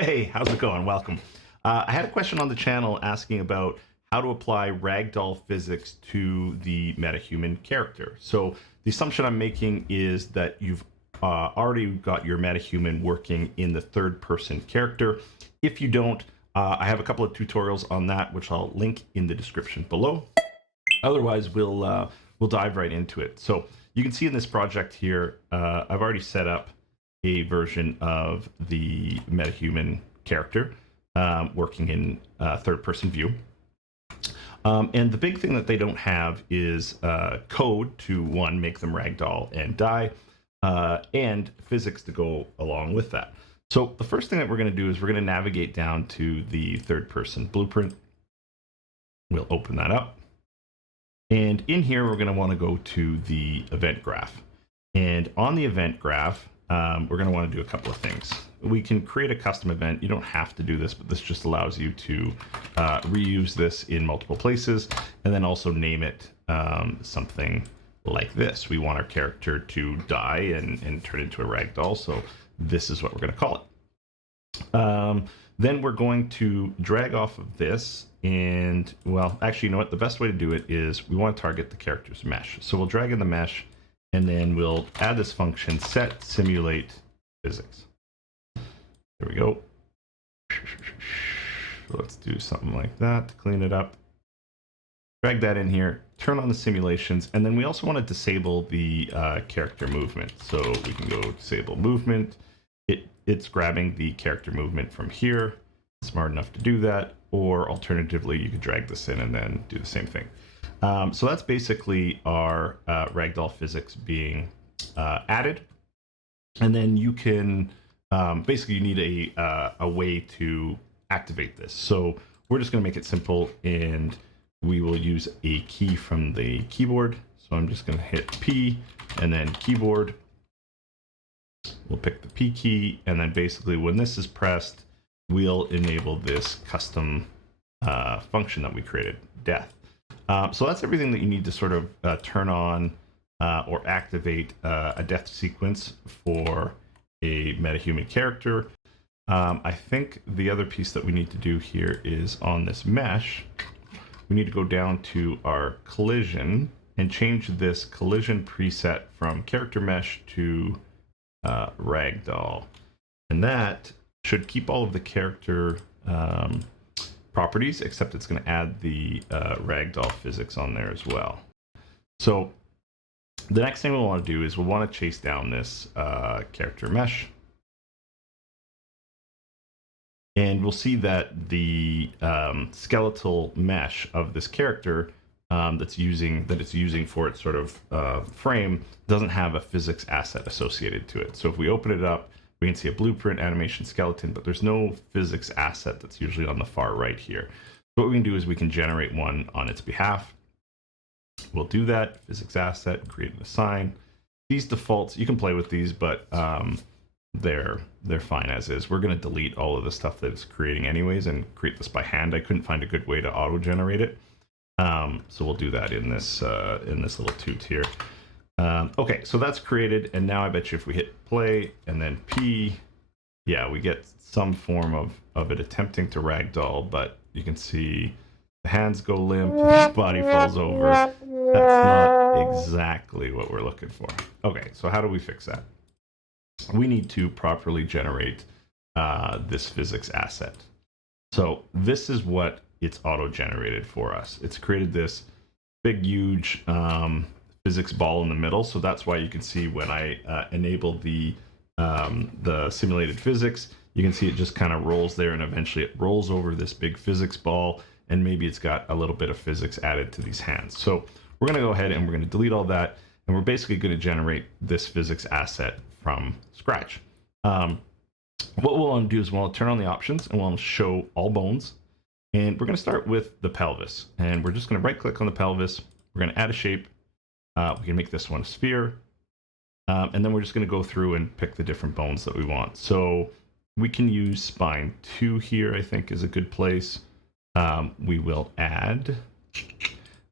Hey, how's it going? Welcome. I had a question on the channel asking about how to apply ragdoll physics to the metahuman character. So the assumption I'm making is that you've already got your metahuman working in the third person character. If you don't, I have a couple of tutorials on that, which I'll link in the description below. Otherwise, we'll dive right into it. So you can see in this project here, I've already set up a version of the metahuman character working in third-person view. And the big thing that they don't have is code to, one, make them ragdoll and die, and physics to go along with that. So the first thing that we're going to do is we're going to navigate down to the third-person blueprint. We'll open that up. And in here, we're going to want to go to the event graph. And on the event graph, we're going to want to do a couple of things. We can create a custom event. You don't have to do this, but this just allows you to reuse this in multiple places, and then also name it something like this. We want our character to die and turn into a ragdoll, so this is what we're going to call it. Then we're going to drag off of this, and, well, actually, you know what? The best way to do it is we want to target the character's mesh. So we'll drag in the mesh, and then we'll add this function, set simulate physics. There we go. Let's do something like that to clean it up. Drag that in here, turn on the simulations, and then we also want to disable the character movement. So we can go disable movement. It's grabbing the character movement from here. Smart enough to do that. Or alternatively, you could drag this in and then do the same thing. So that's basically our ragdoll physics being added. And then you can, basically you need a way to activate this. So we're just going to make it simple, and we will use a key from the keyboard. So I'm just going to hit P and then keyboard. We'll pick the P key, and then basically when this is pressed, we'll enable this custom function that we created, death. So that's everything that you need to sort of turn on or activate a death sequence for a metahuman character. I think the other piece that we need to do here is on this mesh, we need to go down to our collision and change this collision preset from character mesh to ragdoll. And that should keep all of the character properties, except it's going to add the ragdoll physics on there as well. So the next thing we'll want to do is we'll want to chase down this character mesh. And we'll see that the skeletal mesh of this character that it's using for its sort of frame doesn't have a physics asset associated to it. So if we open it up, we can see a blueprint, animation, skeleton, but there's no physics asset that's usually on the far right here. So what we can do is we can generate one on its behalf. We'll do that, physics asset, create an assign. These defaults, you can play with these, but they're fine as is. We're going to delete all of the stuff that it's creating anyways and create this by hand. I couldn't find a good way to auto-generate it. So we'll do that in this little toot here. Okay, so that's created, and now I bet you if we hit play and then P, yeah, we get some form of it attempting to ragdoll, but you can see the hands go limp, his body falls over. That's not exactly what we're looking for. Okay, so how do we fix that? We need to properly generate this physics asset. So this is what it's auto-generated for us. It's created this big, huge physics ball in the middle. So that's why you can see when I enable the simulated physics, you can see it just kind of rolls there, and eventually it rolls over this big physics ball, and maybe it's got a little bit of physics added to these hands. So we're going to go ahead and we're going to delete all that, and we're basically going to generate this physics asset from scratch. What we'll want to do is we'll turn on the options, and we'll show all bones, and we're going to start with the pelvis, and we're just going to right click on the pelvis. We're going to add a shape. We can make this one a sphere, and then we're just going to go through and pick the different bones that we want. So we can use spine 2 here, I think is a good place. We will add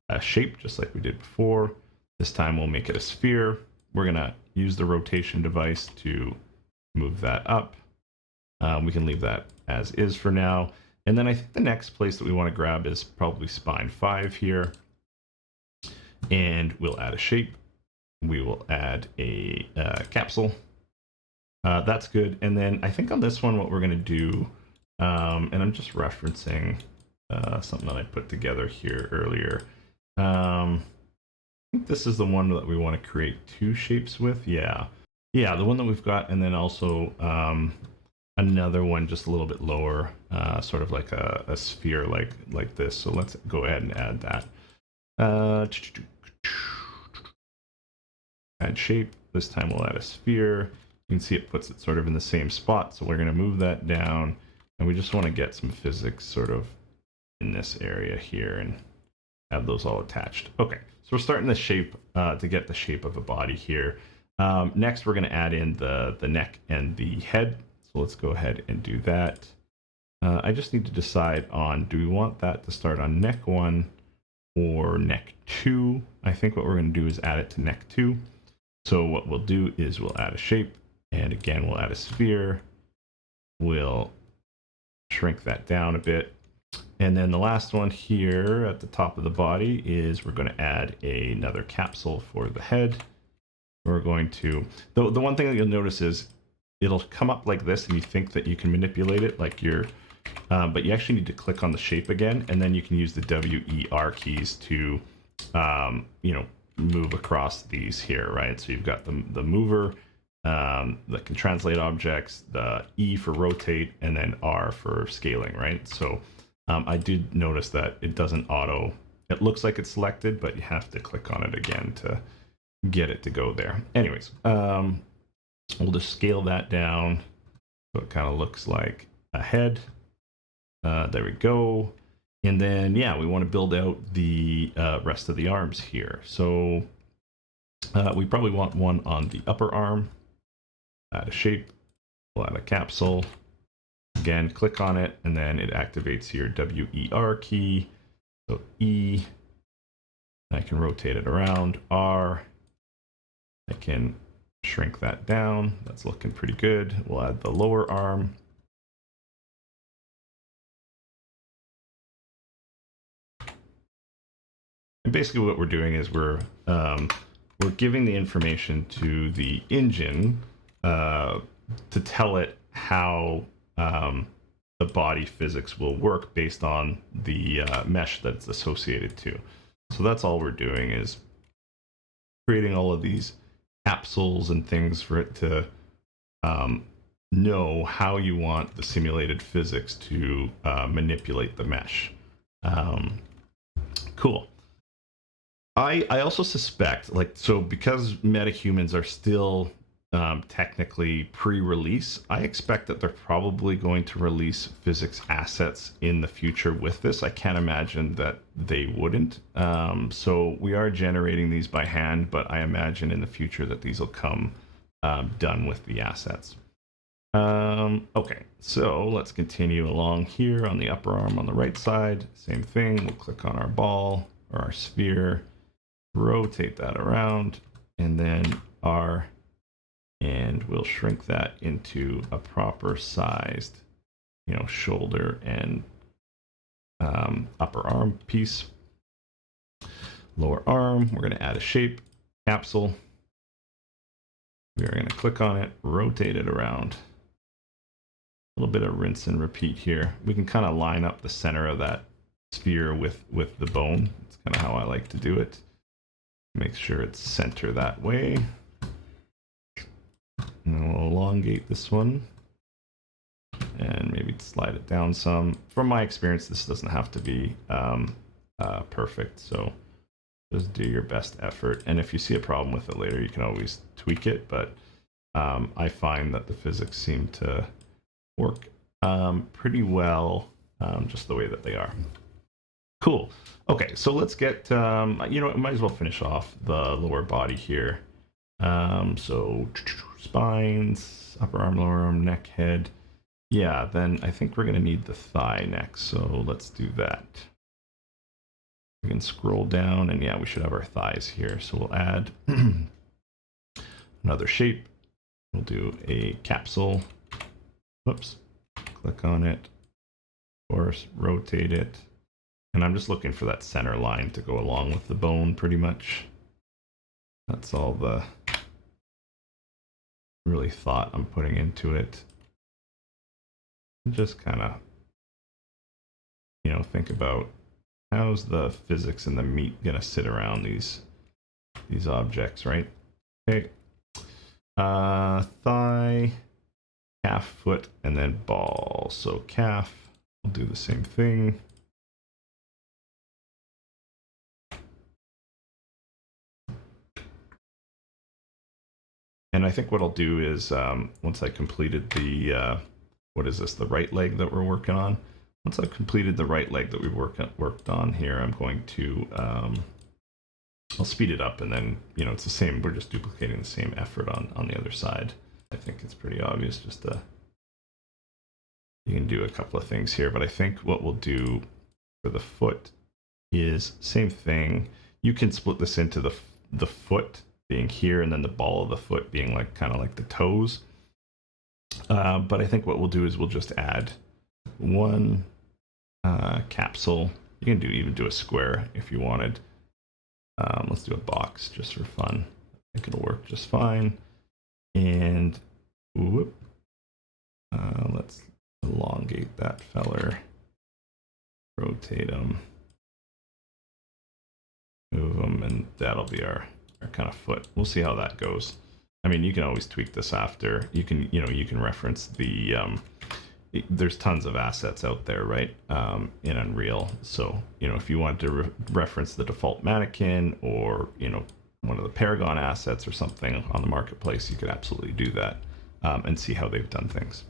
a shape just like we did before. This time we'll make it a sphere. We're going to use the rotation device to move that up. We can leave that as is for now. And then I think the next place that we want to grab is probably spine 5 here. And we'll add a shape. We will add a capsule. That's good. And then I think on this one, what we're going to do, and I'm just referencing something that I put together here earlier. I think this is the one that we want to create 2 shapes with. Yeah, the one that we've got, and then also another one just a little bit lower, sort of like a sphere like this. So let's go ahead and add that. Add shape. This time we'll add a sphere. You can see it puts it sort of in the same spot. So we're going to move that down, and we just want to get some physics sort of in this area here and have those all attached. Okay, so we're starting the shape to get the shape of a body here. Next, we're going to add in the neck and the head. So let's go ahead and do that. I just need to decide on, do we want that to start on neck 1 or neck 2? I think what we're going to do is add it to neck 2. So what we'll do is we'll add a shape, and again, we'll add a sphere. We'll shrink that down a bit. And then the last one here at the top of the body is we're going to add another capsule for the head. We're going to, the one thing that you'll notice is it'll come up like this, and you think that you can manipulate it like you're, but you actually need to click on the shape again, and then you can use the WER keys to, you know, move across these here, right? So you've got the mover that can translate objects, the E for rotate, and then R for scaling, right? So I did notice that it doesn't auto, it looks like it's selected, but you have to click on it again to get it to go there. Anyways, we'll just scale that down so it kind of looks like a head. There we go. And then, yeah, we want to build out the rest of the arms here. So we probably want one on the upper arm. Add a shape. We'll add a capsule. Again, click on it, and then it activates your WER key. So E. I can rotate it around. R. I can shrink that down. That's looking pretty good. We'll add the lower arm. And basically what we're doing is we're giving the information to the engine to tell it how the body physics will work based on the mesh that it's associated to. So that's all we're doing, is creating all of these capsules and things for it to know how you want the simulated physics to manipulate the mesh. Cool. I also suspect, like, so because metahumans are still technically pre-release, I expect that they're probably going to release physics assets in the future with this. I can't imagine that they wouldn't. So we are generating these by hand, but I imagine in the future that these will come done with the assets. Okay, so let's continue along here on the upper arm on the right side. Same thing, we'll click on our ball or our sphere, rotate that around, and then R, and we'll shrink that into a proper sized, you know, shoulder and upper arm piece. Lower arm, we're going to add a shape, capsule. We are going to click on it, rotate it around. A little bit of rinse and repeat here. We can kind of line up the center of that sphere with the bone. It's kind of how I like to do it. Make sure it's center that way. And we'll elongate this one. And maybe slide it down some. From my experience, this doesn't have to be perfect. So just do your best effort. And if you see a problem with it later, you can always tweak it. But I find that the physics seem to work pretty well just the way that they are. Cool. Okay, so let's get, you know, I might as well finish off the lower body here. So spines, upper arm, lower arm, neck, head. Yeah, then I think we're going to need the thigh next. So let's do that. We can scroll down, and yeah, we should have our thighs here. So we'll add another shape. We'll do a capsule. Whoops, click on it, of course, rotate it. And I'm just looking for that center line to go along with the bone pretty much. That's all the really thought I'm putting into it. And just kind of, you know, think about how's the physics and the meat gonna sit around these objects, right? Okay. Thigh, calf, foot, and then ball. So calf, I'll do the same thing. And I think what I'll do is, once I completed the, what is this, the right leg that we're working on? Once I've completed the right leg that we've worked on here, I'm going to, I'll speed it up, and then, you know, it's the same, we're just duplicating the same effort on the other side. I think it's pretty obvious just to, you can do a couple of things here, but I think what we'll do for the foot is same thing. You can split this into the foot being here and then the ball of the foot being like kind of like the toes. But I think what we'll do is we'll just add one capsule. You can even do a square if you wanted. Let's do a box just for fun. I think it'll work just fine. And whoop, let's elongate that feller, rotate them, move them, and that'll be our kind of foot. We'll see how that goes. I mean, you can always tweak this after. You can, you know, you can reference the, there's tons of assets out there, right, in Unreal. So, you know, if you want to reference the default mannequin or, you know, one of the Paragon assets or something on the marketplace, you could absolutely do that and see how they've done things.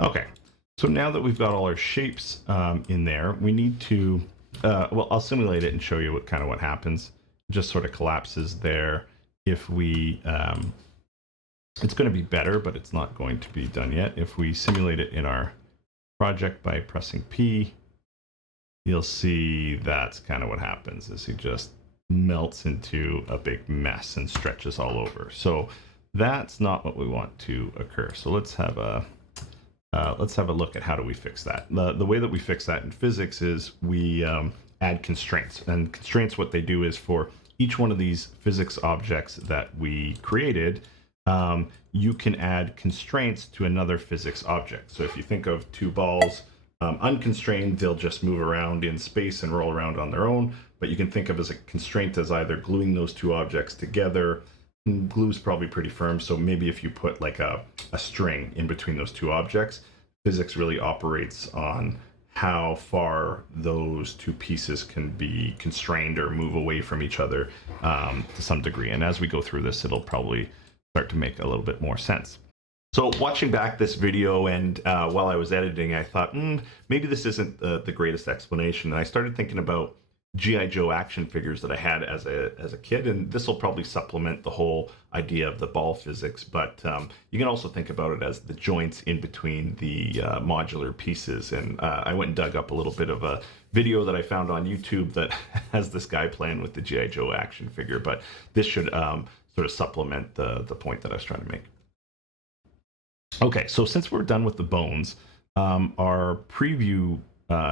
Okay, so now that we've got all our shapes in there, we need to, well, I'll simulate it and show you what happens. It just sort of collapses there. If we, it's going to be better, but it's not going to be done yet. If we simulate it in our project by pressing P, you'll see that's kind of what happens, is he just melts into a big mess and stretches all over. So that's not what we want to occur. So let's have a look at how do we fix that. The way that we fix that in physics is we add constraints. And constraints, what they do is for each one of these physics objects that we created, you can add constraints to another physics object. So if you think of two balls, unconstrained, they'll just move around in space and roll around on their own. But you can think of as a constraint as either gluing those two objects together. Glue's probably pretty firm, so maybe if you put like a string in between those two objects, physics really operates on how far those two pieces can be constrained or move away from each other to some degree. And as we go through this, it'll probably start to make a little bit more sense. So watching back this video, and while I was editing, I thought, maybe this isn't the greatest explanation. And I started thinking about G.I. Joe action figures that I had as a kid, and this will probably supplement the whole idea of the ball physics, but you can also think about it as the joints in between the modular pieces. And I went and dug up a little bit of a video that I found on YouTube that has this guy playing with the G.I. Joe action figure, but this should sort of supplement the point that I was trying to make. Okay, so since we're done with the bones, our preview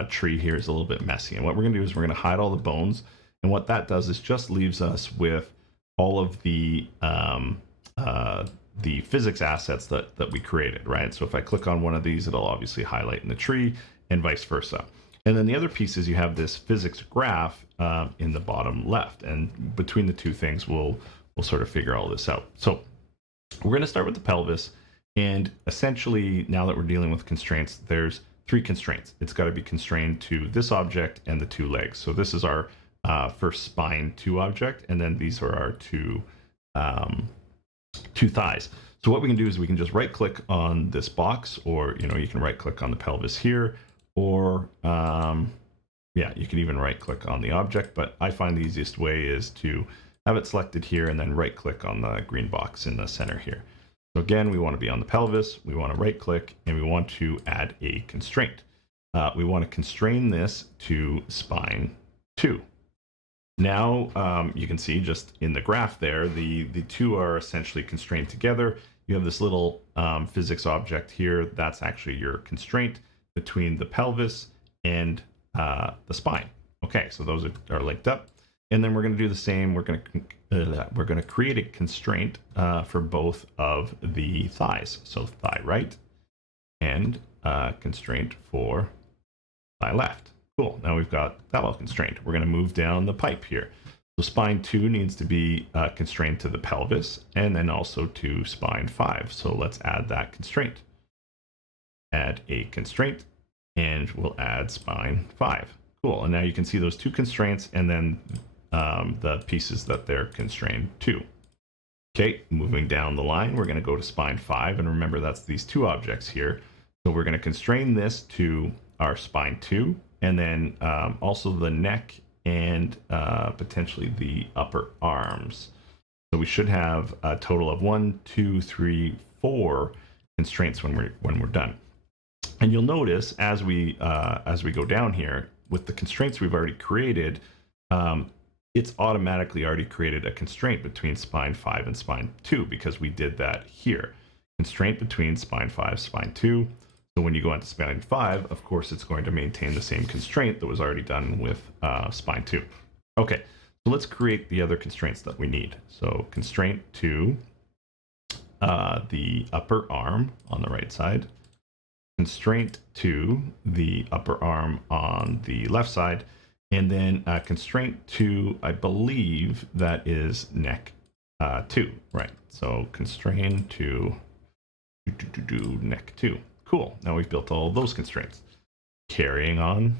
tree here is a little bit messy, and what we're going to do is we're going to hide all the bones, and what that does is just leaves us with all of the physics assets that we created, right? So if I click on one of these, it'll obviously highlight in the tree, and vice versa. And then the other piece is you have this physics graph in the bottom left, and between the two things we'll sort of figure all this out. So we're going to start with the pelvis, and essentially now that we're dealing with constraints, there's three constraints. It's got to be constrained to this object and the two legs. So this is our first spine 2 object, and then these are our two thighs. So what we can do is we can just right click on this box, or you can right click on the pelvis here, or yeah, you can even right click on the object, but I find the easiest way is to have it selected here and then right click on the green box in the center here. So again, we want to be on the pelvis, we want to right click, and we want to add a constraint. We want to constrain this to spine 2. Now you can see just in the graph there, the two are essentially constrained together. You have this little physics object here. That's actually your constraint between the pelvis and the spine. Okay, so those are linked up. And then we're going to do the same. We're going to create a constraint for both of the thighs. So thigh right and constraint for thigh left. Cool. Now we've got that all constrained. We're going to move down the pipe here. So spine 2 needs to be constrained to the pelvis and then also to spine 5. So let's add that constraint. Add a constraint and we'll add spine 5. Cool. And now you can see those two constraints and then the pieces that they're constrained to. Okay, moving down the line, we're going to go to spine 5. And remember, that's these two objects here. So we're going to constrain this to our spine 2. And then also the neck and potentially the upper arms. So we should have a total of 1, 2, 3, 4 constraints when we're done. And you'll notice as we go down here with the constraints we've already created, it's automatically already created a constraint between spine 5 and spine 2 because we did that here. Constraint between spine 5, spine 2. So when you go into spine 5, of course, it's going to maintain the same constraint that was already done with spine 2. Okay, so let's create the other constraints that we need. So constraint to the upper arm on the right side, constraint to the upper arm on the left side, and then constraint to, I believe that is neck 2, right? So constrain to neck 2. Cool. Now we've built all of those constraints. Carrying on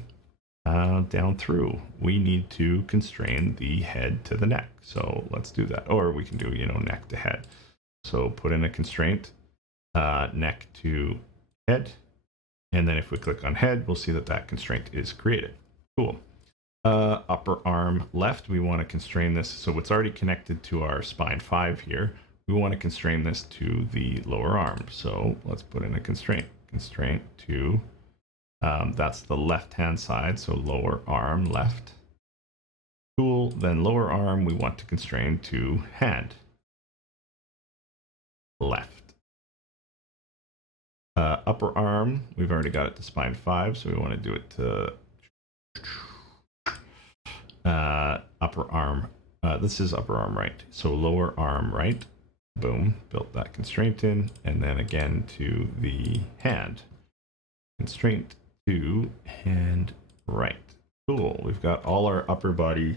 down through, we need to constrain the head to the neck. So let's do that. Or we can do, neck to head. So put in a constraint, neck to head. And then if we click on head, we'll see that that constraint is created. Cool. Upper arm left, we want to constrain this. So it's already connected to our spine 5 here. We want to constrain this to the lower arm. So let's put in a constraint. Constraint to, that's the left-hand side, so lower arm left. Cool, then lower arm we want to constrain to hand. Left. Upper arm, we've already got it to spine 5, so we want to do it to upper arm. This is upper arm right, so lower arm right. Boom, built that constraint in, and then again to the hand. Constraint to hand right. Cool, we've got all our upper body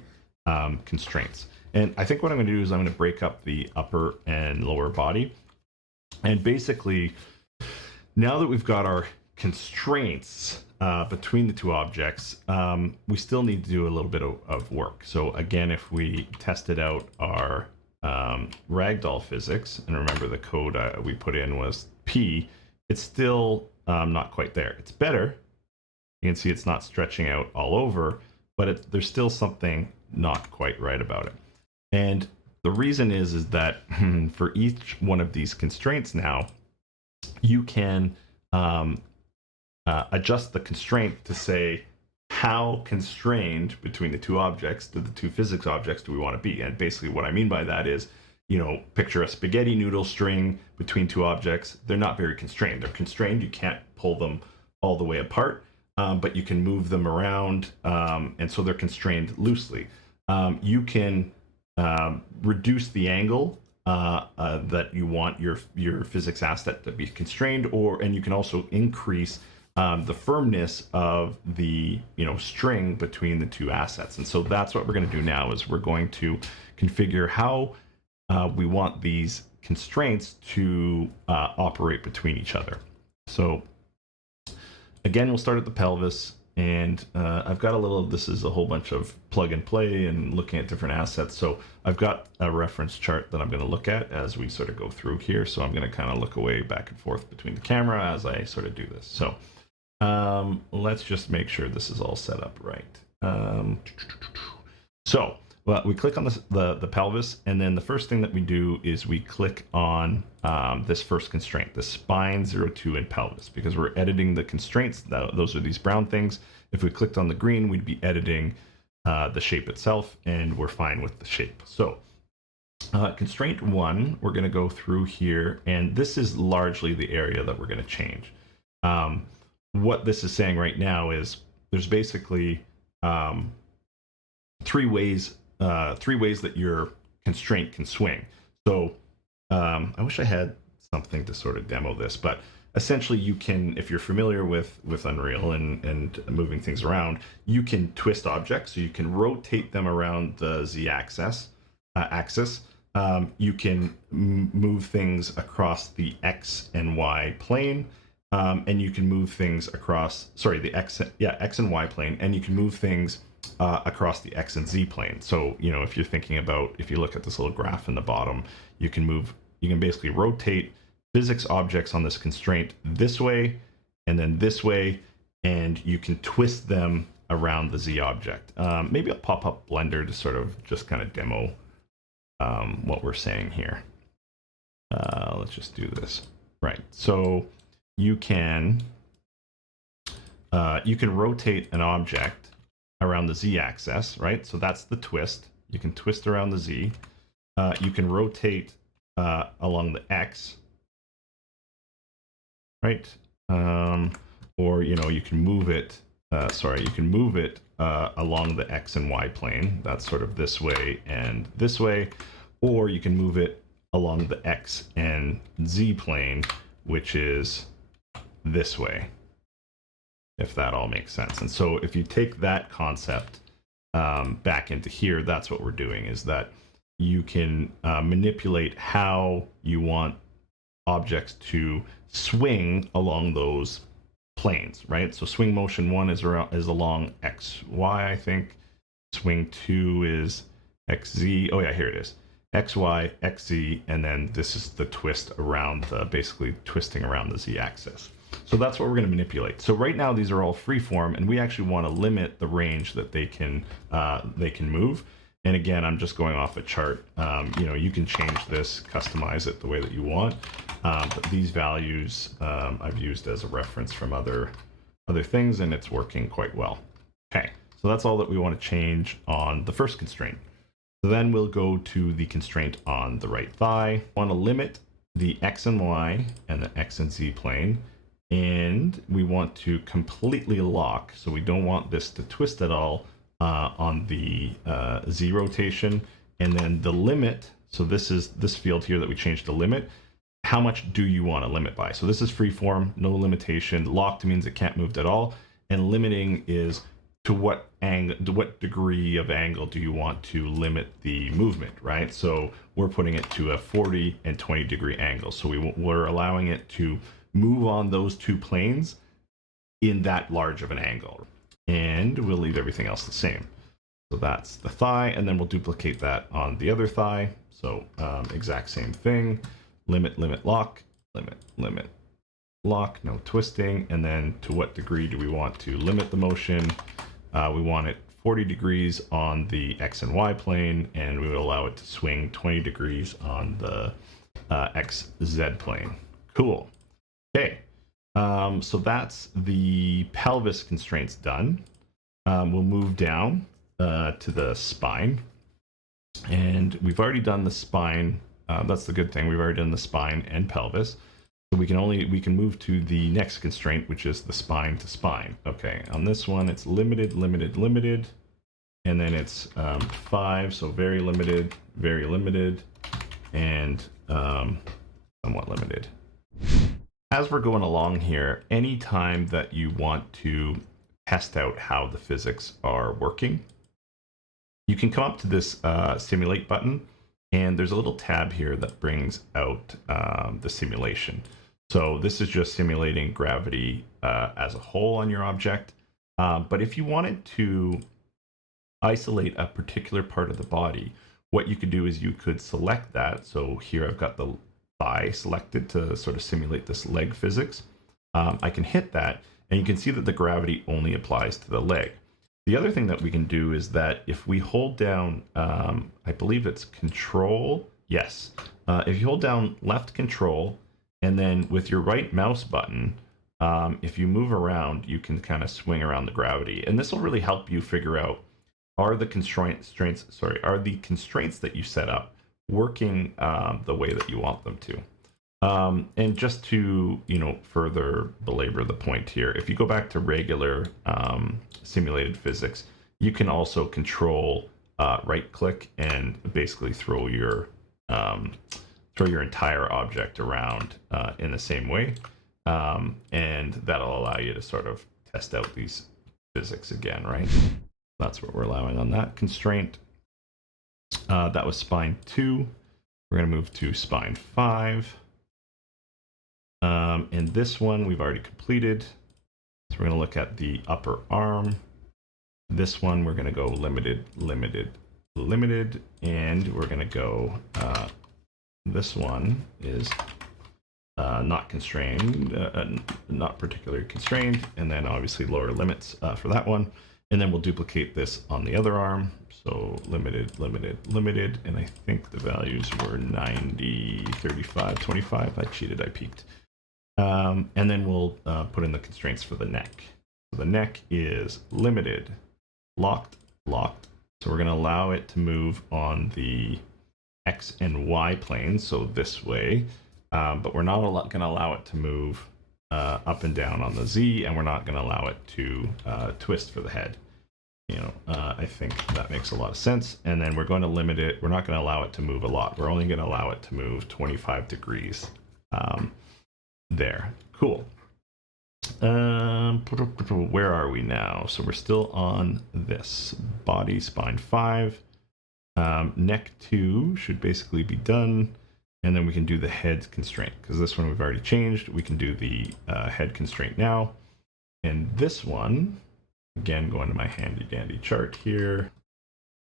constraints. And I think what I'm going to do is I'm going to break up the upper and lower body. And basically, now that we've got our constraints between the two objects, we still need to do a little bit of work. So again, if we tested out our Ragdoll physics, and remember the code we put in was P, it's still not quite there. It's better. You can see it's not stretching out all over, but there's still something not quite right about it. And the reason is that for each one of these constraints now, you can adjust the constraint to say, how constrained between the two objects, the two physics objects, do we want to be? And basically what I mean by that is, picture a spaghetti noodle string between two objects. They're not very constrained. They're constrained. You can't pull them all the way apart, but you can move them around. And so they're constrained loosely. You can reduce the angle that you want your physics asset to be constrained, and you can also increase the firmness of the string between the two assets. And so that's what we're going to do now, is we're going to configure how we want these constraints to operate between each other. So again, we'll start at the pelvis, and I've got this is a whole bunch of plug and play and looking at different assets. So I've got a reference chart that I'm going to look at as we sort of go through here. So I'm going to kind of look away back and forth between the camera as I sort of do this. So let's just make sure this is all set up right. So Well, we click on the pelvis, and then the first thing that we do is we click on this first constraint, the spine 02 and pelvis, because we're editing the constraints. Those are these brown things. If we clicked on the green, we'd be editing the shape itself, and we're fine with the shape. So constraint 1, we're going to go through here, and this is largely the area that we're going to change. What this is saying right now is there's basically three ways that your constraint can swing. So I wish I had something to sort of demo this, but essentially you can, if you're familiar with Unreal and moving things around, you can twist objects. So you can rotate them around the Z-axis. You can move things across the X and Y plane, and you can move things across, the X and Y plane, and you can move things across the X and Z plane. So, you know, if you're thinking about, if you look at this little graph in the bottom, you can basically rotate physics objects on this constraint this way, and then this way, and you can twist them around the Z object. Maybe I'll pop up Blender to sort of just kind of demo what we're saying here. Let's just do this. Right. So you can rotate an object around the Z-axis, right? So that's the twist. You can twist around the Z. You can rotate along the X, right? Or, you know, you can move it. You can move it along the X and Y plane. That's sort of this way and this way. Or you can move it along the X and Z plane, which is this way, if that all makes sense. And so if you take that concept back into here, that's what we're doing, is that you can manipulate how you want objects to swing along those planes, right? So swing motion 1 is along X, Y, I think. Swing 2 is X, Z. Oh yeah, here it is. X, Y, X, Z, and then this is the twist around basically twisting around the Z axis. So that's what we're going to manipulate. So right now these are all freeform, and we actually want to limit the range that they can move. And again, I'm just going off a chart. You know, you can change this, customize it the way that you want. But these values I've used as a reference from other things, and it's working quite well. Okay, so that's all that we want to change on the first constraint. So then we'll go to the constraint on the right thigh. We want to limit the X and Y and the X and Z plane. And we want to completely lock, so we don't want this to twist at all on the Z rotation. And then the limit, so this is this field here that we changed the limit. How much do you want to limit by? So this is freeform, no limitation. Locked means it can't move at all. And limiting is to what angle, to what degree of angle do you want to limit the movement, right? So we're putting it to a 40 and 20 degree angle. So we're allowing it to move on those two planes in that large of an angle, and we'll leave everything else the same. So that's the thigh, and then we'll duplicate that on the other thigh. So exact same thing, limit, lock, limit, lock, no twisting. And then to what degree do we want to limit the motion? We want it 40 degrees on the X and Y plane, and we would allow it to swing 20 degrees on the XZ plane. Cool. Okay, so that's the pelvis constraints done. We'll move down to the spine, and we've already done the spine. That's the good thing. We've already done the spine and pelvis. So we can move to the next constraint, which is the spine to spine. Okay, on this one, it's limited, and then it's 5, so very limited, and somewhat limited. As we're going along here, anytime that you want to test out how the physics are working, you can come up to this simulate button, and there's a little tab here that brings out the simulation. So this is just simulating gravity as a whole on your object. But if you wanted to isolate a particular part of the body, what you could do is you could select that. So here I've got the thigh selected to sort of simulate this leg physics. I can hit that, and you can see that the gravity only applies to the leg. The other thing that we can do is that if we hold down, I believe it's control. Yes. If you hold down left control and then with your right mouse button, if you move around, you can kind of swing around the gravity. And this will really help you figure out, are the constraints that you set up working the way that you want them to? And just to, further belabor the point here, if you go back to regular simulated physics, you can also control right click and basically throw your entire object around in the same way. And that'll allow you to sort of test out these physics again, right? That's what we're allowing on that constraint. That was spine 2. We're going to move to spine 5. And this one we've already completed. So we're going to look at the upper arm. This one we're going to go limited, limited, limited, and we're going to go, this one is not constrained, not particularly constrained, and then obviously lower limits for that one. And then we'll duplicate this on the other arm. So limited, limited, limited, and I think the values were 90, 35, 25. I cheated, I peeked. And then we'll put in the constraints for the neck. So the neck is limited, locked, locked. So we're going to allow it to move on the X and Y planes, so this way. But we're not going to allow it to move up and down on the Z, and we're not going to allow it to twist for the head. I think that makes a lot of sense. And then we're going to limit it. We're not going to allow it to move a lot. We're only going to allow it to move 25 degrees. There. Cool. Where are we now? So we're still on this body, spine 5. Neck 2 should basically be done. And then we can do the head constraint, because this one we've already changed. We can do the head constraint now. And this one, again, going to my handy dandy chart here,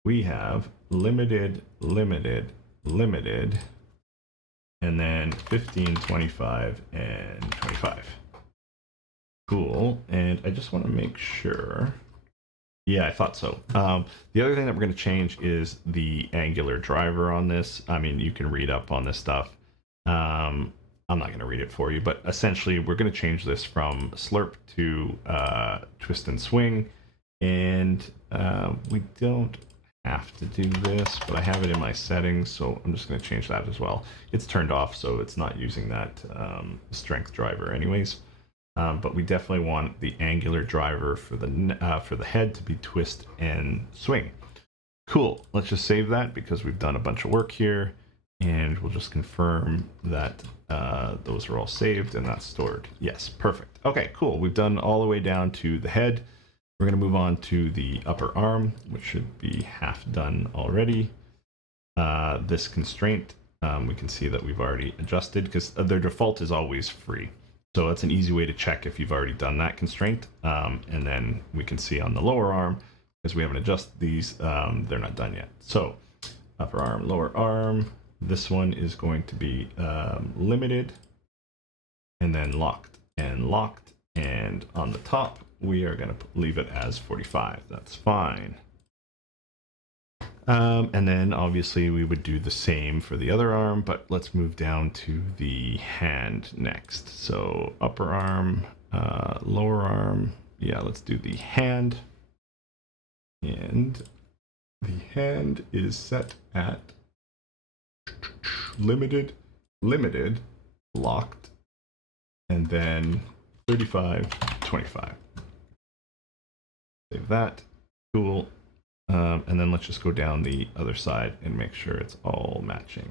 we have limited, limited, limited, and then 15, 25, and 25. Cool. And I just want to make sure. Yeah, I thought so. The other thing that we're going to change is the angular driver on this. I mean, you can read up on this stuff. I'm not going to read it for you, but essentially we're going to change this from slurp to twist and swing. And we don't have to do this, but I have it in my settings, so I'm just going to change that as well. It's turned off, so it's not using that strength driver anyways. But we definitely want the angular driver for the head to be twist and swing. Cool. Let's just save that because we've done a bunch of work here, and we'll just confirm that those are all saved and that's stored. Yes, perfect. Okay, cool. We've done all the way down to the head. We're going to move on to the upper arm, which should be half done already. This constraint, we can see that we've already adjusted because their default is always free. So that's an easy way to check if you've already done that constraint. And then we can see on the lower arm, because we haven't adjusted these, they're not done yet. So upper arm, lower arm, this one is going to be limited, and then locked and locked. And on the top, we are going to leave it as 45. That's fine. And then obviously we would do the same for the other arm, but let's move down to the hand next. So upper arm, lower arm. Yeah, let's do the hand. And the hand is set at limited, limited, locked, and then 35, 25. Save that. Cool. And then let's just go down the other side and make sure it's all matching.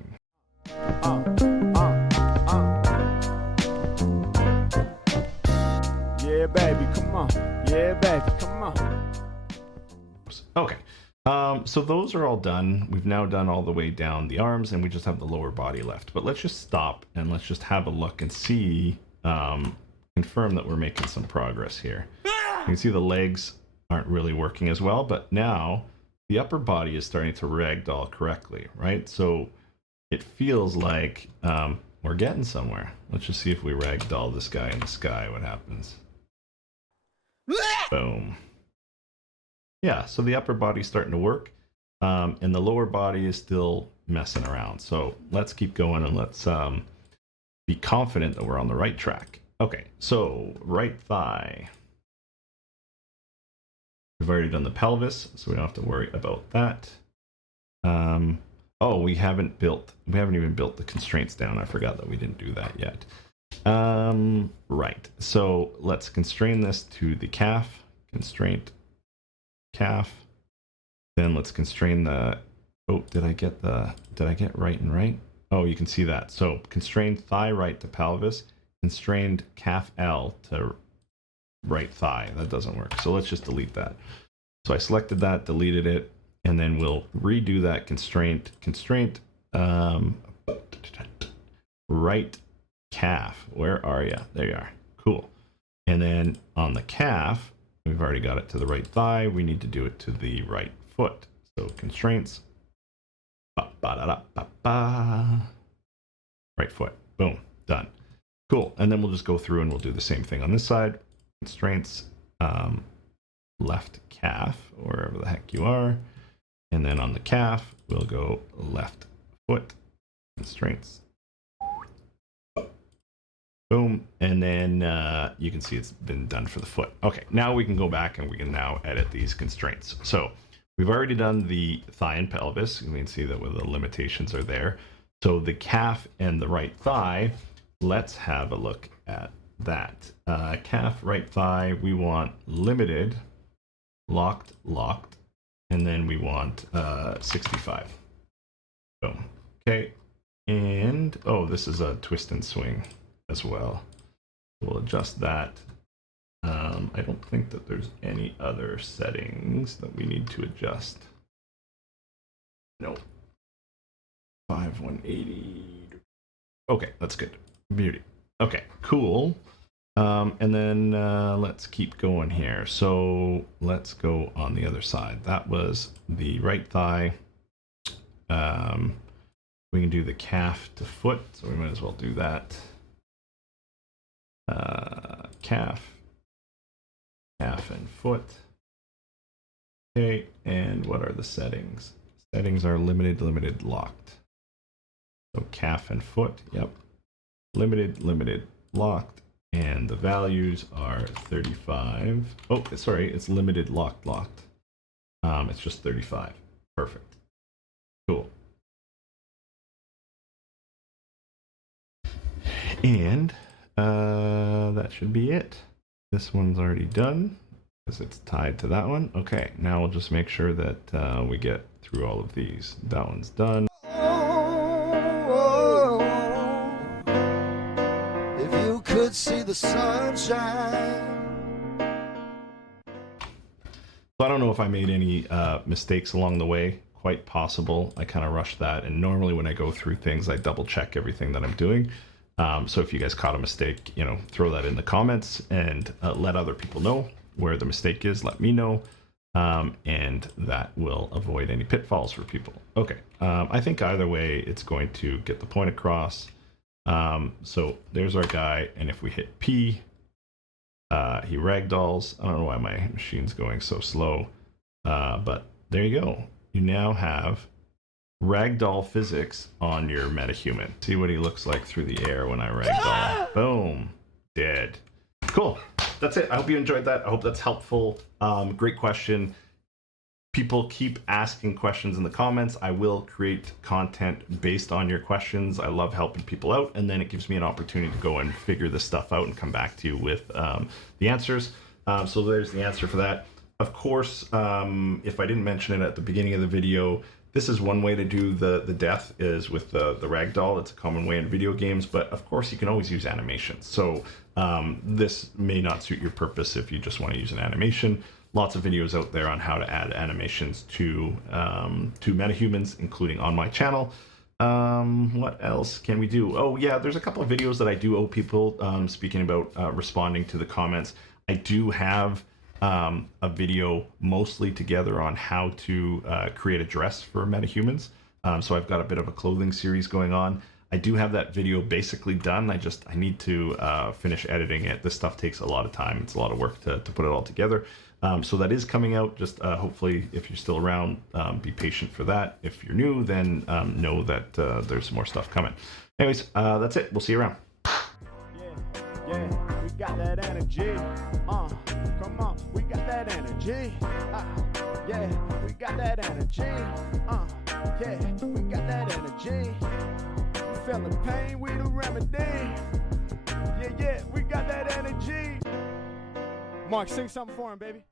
Yeah, baby, come on. Yeah, baby, come on. Okay. So those are all done. We've now done all the way down the arms, and we just have the lower body left. But let's just stop and let's just have a look and see, confirm that we're making some progress here. You can see the legs aren't really working as well, but now the upper body is starting to ragdoll correctly, right? So it feels like we're getting somewhere. Let's just see if we ragdoll this guy in the sky, what happens. Boom. Yeah, so the upper body's starting to work, and the lower body is still messing around. So let's keep going and let's be confident that we're on the right track. Okay, so right thigh. We've already done the pelvis, so we don't have to worry about that. Oh, we haven't even built the constraints down. I forgot that we didn't do that yet. Right, so let's constrain this to the calf, constraint calf. Then let's constrain the, oh, did I get right and right? Oh, you can see that. So constrained thigh right to pelvis, constrained calf L to right thigh. That doesn't work. So let's just delete that. So I selected that, deleted it, and then we'll redo that constraint, right calf. Where are you? There you are. Cool. And then on the calf, we've already got it to the right thigh. We need to do it to the right foot. So constraints, right foot. Boom, done. Cool. And then we'll just go through and we'll do the same thing on this side. Constraints, left calf, wherever the heck you are. And then on the calf, we'll go left foot, constraints. Boom. And then you can see it's been done for the foot. Okay, now we can go back and we can now edit these constraints. So we've already done the thigh and pelvis. You can see that where the limitations are there. So the calf and the right thigh, let's have a look at that. Calf, right thigh, we want limited, locked, and then we want 65. Boom. Okay. And, oh, this is a twist and swing as well. We'll adjust that. I don't think that there's any other settings that we need to adjust. No. 5180. Okay, that's good. Beauty. Okay, cool. And then let's keep going here. So let's go on the other side. That was the right thigh. We can do the calf to foot, so we might as well do that. Calf and foot. Okay, and what are the settings? Settings are limited, locked. So calf and foot, yep. Limited, locked, and the values are 35. Oh, sorry, it's limited, locked. It's just 35. Perfect. Cool. And that should be it. This one's already done because it's tied to that one. Okay, now we'll just make sure that we get through all of these. That one's done. If you could see the sunshine. So I don't know if I made any mistakes along the way. Quite possible. I kind of rushed that, and normally when I go through things, I double check everything that I'm doing. So if you guys caught a mistake, throw that in the comments and let other people know where the mistake is. Let me know, and that will avoid any pitfalls for people. Okay, I think either way, it's going to get the point across. So there's our guy, and if we hit P, he ragdolls. I don't know why my machine's going so slow, but there you go. You now have ragdoll physics on your metahuman. See what he looks like through the air when I ragdoll. Boom. Dead. Cool. That's it. I hope you enjoyed that. I hope that's helpful. Great question. People keep asking questions in the comments. I will create content based on your questions. I love helping people out, and then it gives me an opportunity to go and figure this stuff out and come back to you with the answers. So there's the answer for that. Of course, if I didn't mention it at the beginning of the video, this is one way to do the death is with the ragdoll. It's a common way in video games, but of course you can always use animations. So this may not suit your purpose if you just want to use an animation. Lots of videos out there on how to add animations to metahumans, including on my channel. What else can we do? Oh yeah, there's a couple of videos that I do owe people, speaking about responding to the comments. I do have a video mostly together on how to create a dress for metahumans. So I've got a bit of a clothing series going on. I do have that video basically done. I need to finish editing it. This stuff takes a lot of time. It's a lot of work to put it all together. So that is coming out. Just hopefully, if you're still around, be patient for that. If you're new, then know that there's more stuff coming. Anyways, that's it. We'll see you around. Yeah, we got that energy. Come on, we got that energy. Yeah, we got that energy. Yeah, we got that energy. You feeling pain, we the remedy. Yeah, we got that energy. Mark, sing something for him, baby.